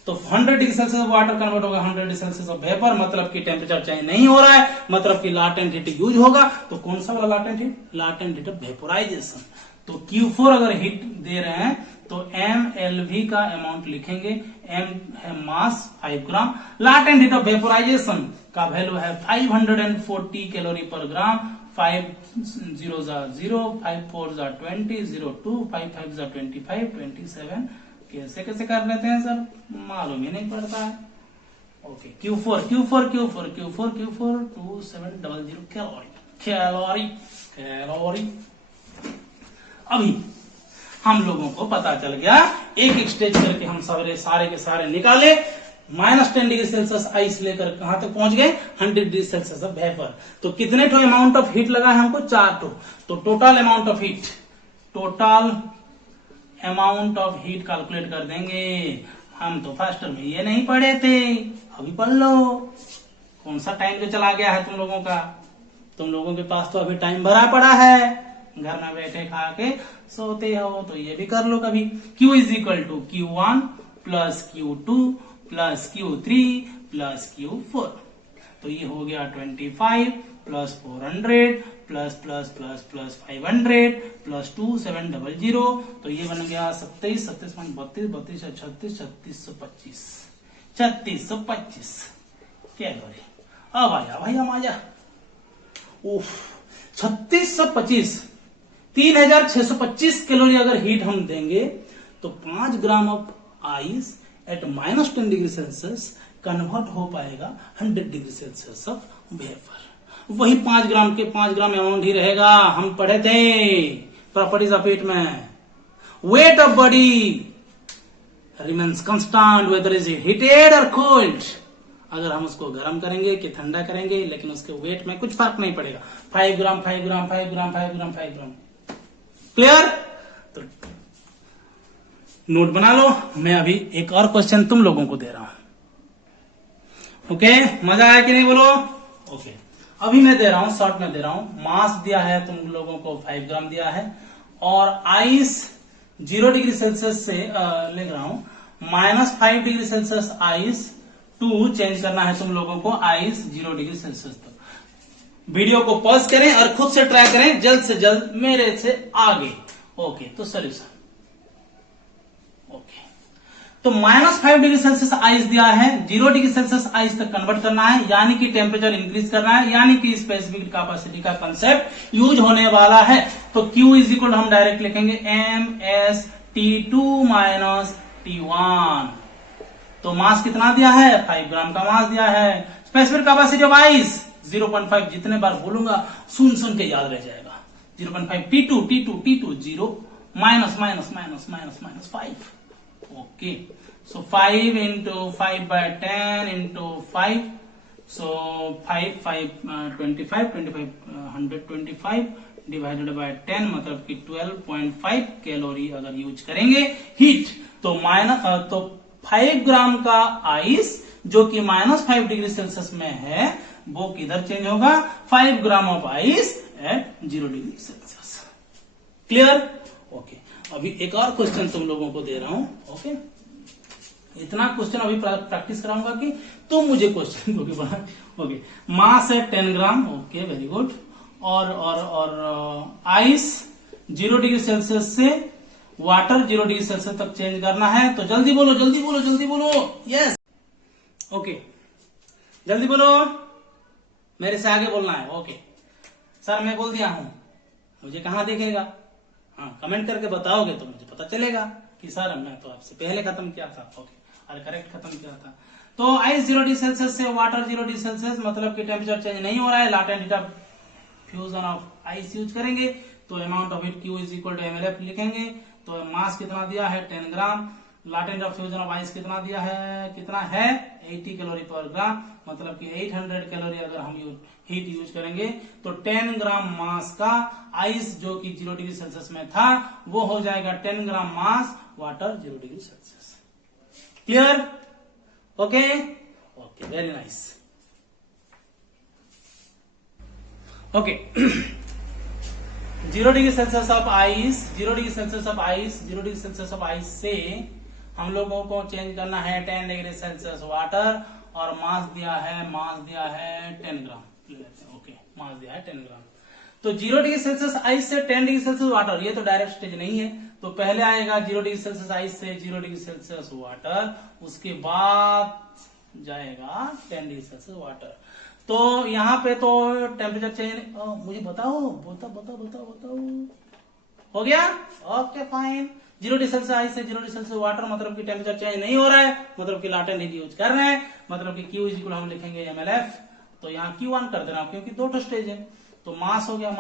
तो 100 डिग्री सेल्सियस वाटर कन्वर्ट होगा 100 डिग्री सेल्सियस ऑफ वेपर, मतलब कि टेम्परेचर चेंज नहीं हो रहा है, मतलब कि लाटेंट हीट यूज होगा। तो कौन सा वाला latent heat? Latent heat of vaporization. तो Q4 अगर हीट दे रहे हैं तो MLV का अमाउंट लिखेंगे। M है मास 5 ग्राम, लाटेंट हीट ऑफ वेपोराइजेशन का वैल्यू है 540 कैलोरी पर ग्राम। 5 0 0, 5 4 20, 0 2, 5 5 25, 27। कैसे कैसे कर लेते हैं सर? मालूम ही नहीं पड़ता है। Okay, Q4 2700 calorie. अभी हम लोगों को पता चल गया, एक स्टेज करके हम सारे के सारे निकाले। -10 डिग्री सेल्सियस आइस लेकर कहां तक पहुंच गए? 100 डिग्री सेल्सियस ऑफ वेपर। तो कितने टो अमाउंट ऑफ हीट लगा है हमको? 4 टो। तो total amount of heat calculate कर देंगे। हम तो फर्स्ट में ये नहीं पढ़े थे, अभी पढ़ लो। कौन सा टाइम तो चला गया है तुम लोगों का? तुम लोगों के पास तो अभी टाइम भरा पड़ा है, घर में बैठे खा के सोते हो। तो ये भी कर लो कभी। Q is equal to Q1 plus Q2 plus Q3 plus Q4। तो ये हो गया 25 plus 400 plus plus plus plus 500 plus 2700, तो ये बन गया 27, 27 32, 32 36, 3625 कैलोरी। अब आया भाई हम आजा, उफ 3625, 3625 कैलोरी अगर हीट हम देंगे तो 5 gram of ice at -10 degree Celsius convert हो पाएगा 100 डिग्री सेल्सियस ऑफ वेपर। वही 5 ग्राम के 5 ग्राम अमाउंट ही रहेगा, हम पढ़े थे प्रॉपर्टीज ऑफ हीट में। Weight of body remains constant whether is heated और कोल्ड। अगर हम उसको गर्म करेंगे कि ठंडा करेंगे, लेकिन उसके वेट में कुछ फर्क नहीं पड़ेगा। 5 ग्राम 5 ग्राम 5 ग्राम 5 ग्राम 5 ग्राम। क्लियर? तो नोट बना लो, मैं अभी एक और क्वेश्चन तुम लोगों को दे रहा हूं। ओके, मजा आया कि नहीं बोलो? ओके, अभी मैं दे रहा हूं, शॉर्ट में दे रहा हूं। मास दिया है तुम लोगों को 5 ग्राम दिया है, और आइस 0 डिग्री सेल्सियस से लिख रहा हूं -5 degree Celsius ice to change करना है तुम लोगों को आइस 0 डिग्री सेल्सियस तक। वीडियो को पॉज करें और खुद से ट्राई करें जल्द से जल्द मेरे से आगे। ओके, तो सोल्यूशन। ओके, तो -5 डिग्री सेल्सियस आइस दिया है, 0 डिग्री सेल्सियस आइस तक कन्वर्ट करना है, यानी कि टेम्परेचर इंक्रीज करना है, यानी कि स्पेसिफिक कैपेसिटी का कंसेप्ट यूज होने वाला है। तो Q इज इक्वल हम डायरेक्ट लिखेंगे MS T2 माइनस T1। तो मास कितना दिया है? 5 ग्राम का मास दिया है। स्पेसिफिक कैपेसिटी ऑफ आइस 0.5, जितने बार बोलूंगा सुन सुन के याद रह जाएगा। 0.5 T2 T2 T2 0 minus minus minus minus minus 5। Okay, so 5 into 5 by 10 into 5, so 5 25 125 divided by 10, मतलब कि 12.5 कैलोरी अगर यूज करेंगे हीट। तो 5 ग्राम का आइस जो कि -5 डिग्री सेल्सियस में है, वो किधर चेंज होगा? 5 gram of ice at 0 degree Celsius. Clear? Okay, अभी एक और क्वेश्चन तुम लोगों को दे रहा हूं। ओके, इतना क्वेश्चन अभी प्रैक्टिस कराऊंगा कि तुम मुझे क्वेश्चन दोगे बना। ओके, मास है 10 ग्राम। Okay, very good. और आइस 0 डिग्री सेल्सियस से वाटर 0 डिग्री सेल्सियस तक चेंज करना है। तो जल्दी बोलो जल्दी बोलो जल्दी बोलो। यस, ओके, जल्दी बोलो, मेरे से आगे बोलना है। ओके सर, मैं बोल दिया हूं, मुझे कहां देखेगा? हाँ, कमेंट करके बताओगे तो मुझे पता चलेगा कि सर मैं तो आपसे पहले खत्म किया था। ओके, और करेक्ट खत्म किया था। तो आइस 0 डिग्री सेल्सियस से वाटर 0 डिग्री सेल्सियस, मतलब कि टेम्परेचर चेंज नहीं हो रहा है। Latent heat of fusion of ice use करेंगे, तो amount of heat Q is equal to MLF लिखेंगे। तो मास कितना दिया है? 10 gram. Latent of fusion of ice कितना दिया है? कितना है? 80 कैलोरी पर ग्राम, मतलब कि 800 कैलोरी अगर हम हीट यूज करेंगे तो 10 ग्राम मास का आइस जो कि 0 डिग्री सेल्सियस में था, वो हो जाएगा 10 gram mass water 0 degree Celsius. Clear? Okay okay, very nice. Okay, 0 degree Celsius of ice, 0 degree Celsius of ice, 0 degree Celsius of ice से हम लोगों को चेंज करना है 10 डिग्री सेल्सियस वाटर, और मास दिया है 10 ग्राम। ओके, मास दिया है 10 ग्राम। तो 0 डिग्री सेल्सियस आइस से 10 डिग्री सेल्सियस वाटर, ये तो डायरेक्ट स्टेज नहीं है। तो पहले आएगा 0 डिग्री सेल्सियस आइस से 0 डिग्री सेल्सियस वाटर, उसके बाद जाएगा 10 डिग्री सेल्सियस वाटर। तो यहाँ पे तो टेम्परेचर चेंज, मुझे बताओ बताओ बताओ बताओ बताओ, हो गया? Okay fine. 0 degree Celsius ice से 0 डिग्री सेल्सियस वाटर, मतलब कि टेम्परेचर चेंज नहीं हो रहा है, मतलब कि लाटेंट हीट यूज कर रहे हैं, मतलब कि Q इज इक्वल हम लिखेंगे MLF। तो यहाँ Q1 कर देना, क्योंकि 2 स्टेज है। तो मास हो गया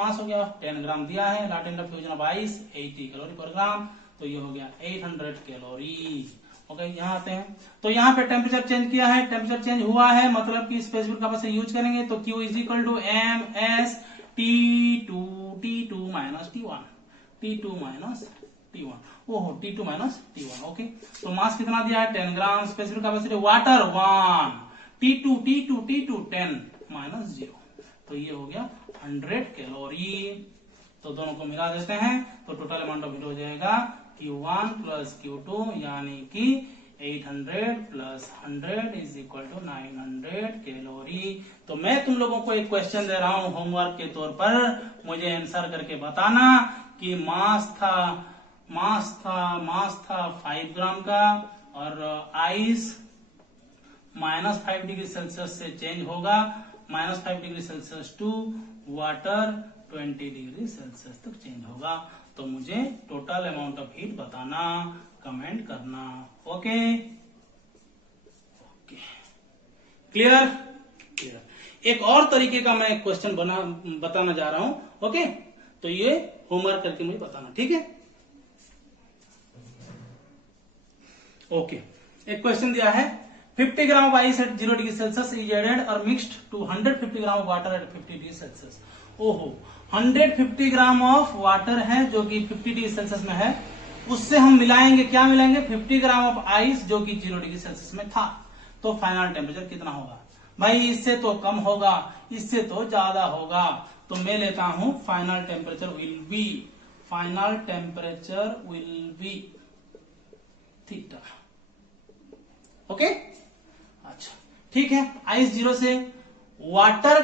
10 ग्राम दिया है। Latent of fusion of ice 80 calorie per gram, तो ये हो गया 800 कैलोरी। ओके, यहाँ आते हैं। तो यहाँ पे टेम्परेचर चेंज किया है, टेम्परेचर चेंज हुआ है, मतलब कि स्पेसिफिक कैपेसिटी यूज करेंगे। तो Q is equal to MS T2 minus T1, T2 minus T1, ओहो T2 माइनस T1। ओके, तो मास कितना दिया है? 10 gram. Specific capacity water 1, T2 10 minus 0, तो ये हो गया 100 कैलोरी। तो दोनों को मिला देते हैं, तो टोटल अमाउंट ऑफ हीट हो जाएगा Q1 प्लस Q2, यानी कि 800 plus 100 is equal to 900 calorie. तो मैं तुम लोगों को एक क्वेश्चन दे रहा हूं होमवर्क के तौर पर, मुझे आंसर करके बताना कि मास था 5 ग्राम का, और आइस -5 डिग्री सेल्सियस से चेंज होगा, -5 degree Celsius to water 20 degree Celsius तक चेंज होगा। तो मुझे टोटल अमाउंट ऑफ हीट बताना, कमेंट करना। Okay okay, clear clear. एक और तरीके का मैं क्वेश्चन बताना जा रहा हूं। ओके, तो ये होमवर्क करके मुझे बताना, ठीक है। ओके, एक क्वेश्चन दिया है 50 gram of ice at 0 degree Celsius is added और mixed to 150 gram of water at 50 degree Celsius. ओहो, 150 ग्राम ऑफ वाटर है जो कि 50 डिग्री सेल्सियस में है, उससे हम मिलाएंगे, क्या मिलाएंगे, 50 ग्राम ऑफ आइस जो कि 0 डिग्री सेल्सियस में था। तो फाइनल टेम्परेचर कितना होगा भाई? इससे तो कम होगा, इससे तो ज्यादा होगा। तो मैं लेता हूं final temperature will B theta. Okay, अच्छा ठीक है। आइस 0 से वाटर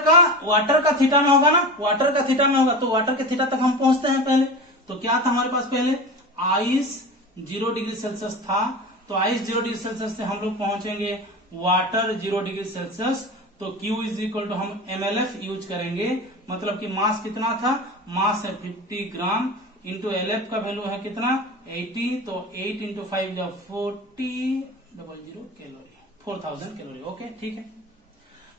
का थीटा में होगा ना, वाटर का थीटा में होगा, तो वाटर के थीटा तक हम पहुंचते हैं पहले। तो क्या था हमारे पास पहले? आइस 0 डिग्री सेल्सियस था, तो आइस 0 डिग्री सेल्सियस से हम लोग पहुंचेंगे वाटर 0 डिग्री सेल्सियस। तो Q इज इक्वल टू हम MLF यूज करेंगे, मतलब कि मास कितना था? मास है 50 ग्राम इंटू LF का वैल्यू है कितना? 80। तो 8 इंटू 5 या 40 कैलोरी, 4000 कैलोरी। ओके ठीक है।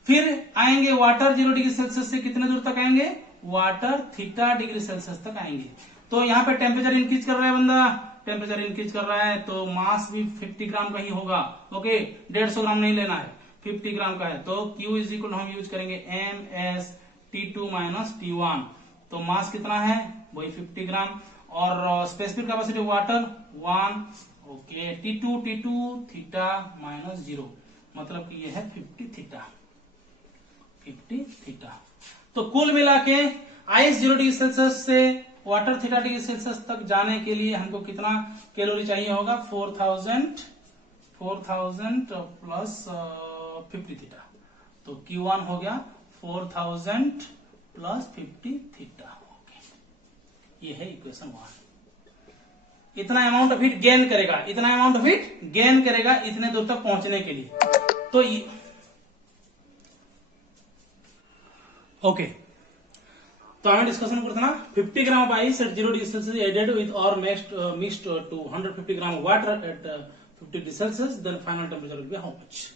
फिर आएंगे वाटर 0 डिग्री सेल्सियस से कितने दूर तक आएंगे? वाटर थीटा डिग्री सेल्सियस तक आएंगे। तो यहाँ पे टेम्परेचर इंक्रीज कर रहा है बंदा, टेम्परेचर इंक्रीज कर रहा है, तो मास भी 50 ग्राम का ही होगा। ओके, 150 ग्राम नहीं लेना है, 50 ग्राम का है। तो Q इज इक्वल हम यूज करेंगे MS T2 माइनस T1। तो मास कितना है? वही 50 ग्राम, और specific capacity water 1। Okay, T2 theta minus 0, मतलब कि ये है 50 थीटा। तो कुल मिला के आइस 0 डिग्री सेल्सियस से वाटर थीटा डिग्री सेल्सियस तक जाने के लिए हमको कितना कैलोरी चाहिए होगा? 4000 प्लस 50 थीटा। तो Q1 हो गया 4000 प्लस 50 थीटा। ओके, ये है इक्वेशन 1। इतना अमाउंट ऑफ हीट गेन करेगा, इतने दूर तक पहुंचने के लिए। तो ओके, तो हमें डिस्कशन करते ना 50 gram of ice at 0 degree Celsius added with और mixed to 150 gram water at 50 degree Celsius, then final temperature will be how much.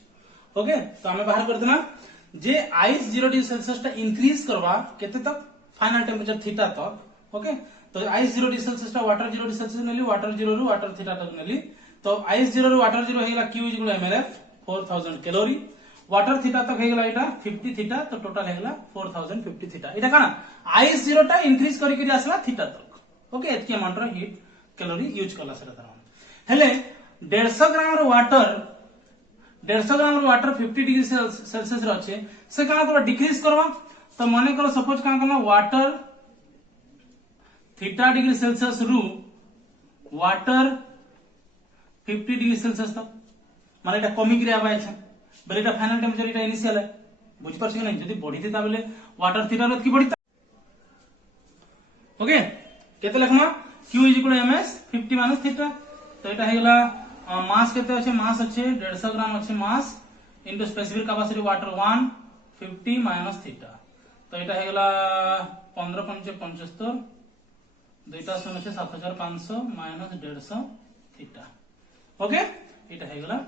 Okay, तो हमें बाहर कर देना जे आइस 0 डिग्री सेल्सियस इंक्रीज करवा केते तक? फाइनल टेम्परेचर थीटा तक। ओके, तो ice 0 degree Celsius water 0 degree Celsius नेली, वाटर 0 रु वाटर थीटा तक नेली। तो आइस 0 रु वाटर 0 हेला Q is equal to MLF 4000 calorie, water theta तक हेगला एटा 50 थीटा, तो टोटल हेगला 4050 थीटा। एटा काना आइस 0 टा इंक्रीज करिक आसला थीटा तक। ओके, एतकी अमाउंट रो हीट कैलोरी यूज करला सेटा तार हेले 150 ग्राम रो वाटर 50 डिग्री सेल्सियस रे अच्छे से काना तो डिक्रीज करवा। तो माने करो सपोज काना करना वाटर थीटा डिग्री सेल्सियस रु वाटर 50 डिग्री सेल्सियस तक, माने एटा कमी क्रिया बाय छै बेले एटा फाइनल टेम्परेचर, एटा इनिशियल है, बुझ पारछ कि नहीं? जदी बढ़ी थी ताबले वाटर थीटा रो की बढ़ी। ओके, केते लिखमा? Q is equal to MS 50 minus theta. तो एटा हेगला मास केते अछि? मास अछि 150 ग्राम अछि mass into specific capacity water 150 minus theta. तो एटा हेगला 15 पंचे 75, दुईटा शून्य अछि 7500 माइनस 150 थीटा। ओके, एटा हेगला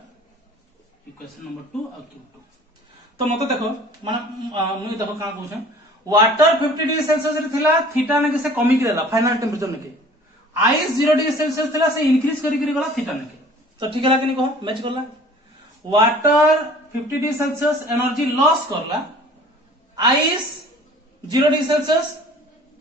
इक्वेशन नंबर 2 और Q2। तो मत देखो माने मुई देखो का कहू छै, वाटर 50 डिग्री सेल्सियस रे थिला, थीटा ने के से कमी करेला फाइनल टेम्परेचर ने के। आइस 0 डिग्री सेल्सियस थिला, से इंक्रीज करी गला थीटा ने के। तो ठीक है कि नहीं कहो? मैच करला। Water 50 degree Celsius energy loss करला, ice 0 degree Celsius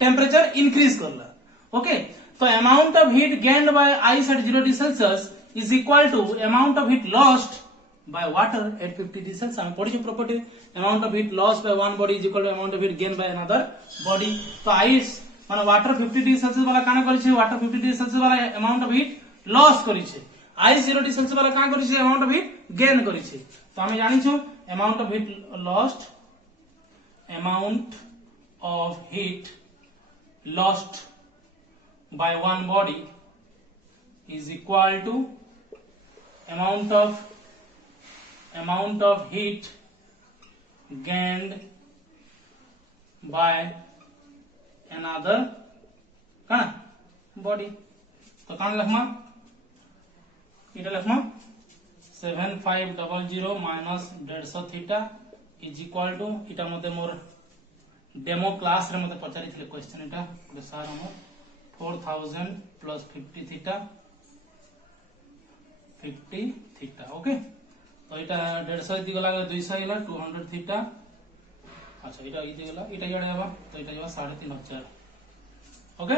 temperature increase करला। ओके, तो amount of heat gained by ice at 0 degree Celsius is equal to amount of heat lost by water at 50 degree Celsius. हमें पढ़ी property amount of heat loss by one body is equal to amount of heat gain by another body. तो ice माने water 50 degree Celsius वाला काना करी छै? Water 50 degree Celsius वाला amount of heat loss करी छै, आई 0 सेल्सियस वाला क्या करी अमाउंट ऑफ हीट गेन करी तो हमें जानी छो amount of heat lost by one body is equal to amount of heat gained by another body। तो कौन लिखमा इटा लिखमा 7500 minus 150 theta is equal to इटा मते मोर डेमो क्लास रे मते पचारि थिले क्वेश्चन इटा गोटे सार हमर 4000 प्लस 50 थीटा ओके। तो इटा 150 इति गला 200 गला 200 थीटा। अच्छा इटा इति गला इटा याडे आबा तो इटा जबा 3500 ओके।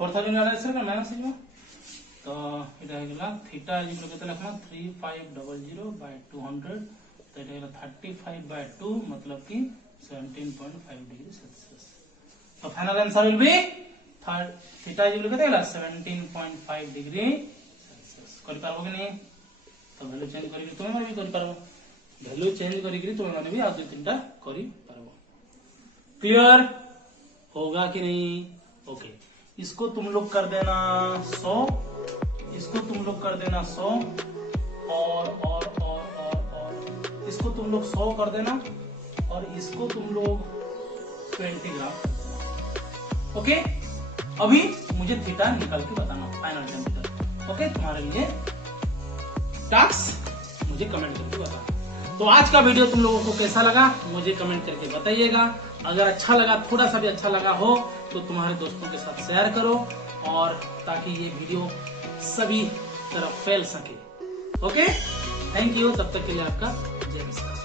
4000 याडे सर का माइनस हो तो इटा गला थीटा इज इक्वल केते लिखमा 3500 बाय 200 तो इटा गला 35 बाय 2 मतलब कि 17.5 डिग्री सेल्सियस। तो final answer will be theta is equal केते गला 17.5 डिग्री सेल्सियस। करि पारबो कि नहीं? तो वैल्यू चेंज करी तुम भी करि पारबो, वैल्यू चेंज करी तुम माने भी आ दो तीनटा करि पारबो। क्लियर होगा कि नहीं? ओके इसको तुम लोग कर देना 100, इसको तुम लोग कर देना 100 और इसको तुम लोग 100 कर देना और इसको तुम लोग 20 ग्राम कर देना। ओके अभी मुझे थीटा निकाल के बताना फाइनल टेम्परेचर। ओके तुम्हारे लिए टास्क मुझे कमेंट करके बताना। तो आज का वीडियो तुम लोगों को कैसा लगा मुझे कमेंट करके बताइएगा। अगर अच्छा लगा थोड़ा सा भी अच्छा लगा हो तो तुम्हारे दोस्तों के साथ शेयर करो और ताकि ये वीडियो सभी तरफ फैल सके। ओके थैंक यू, तब तक के लिए आपका जय हिंद।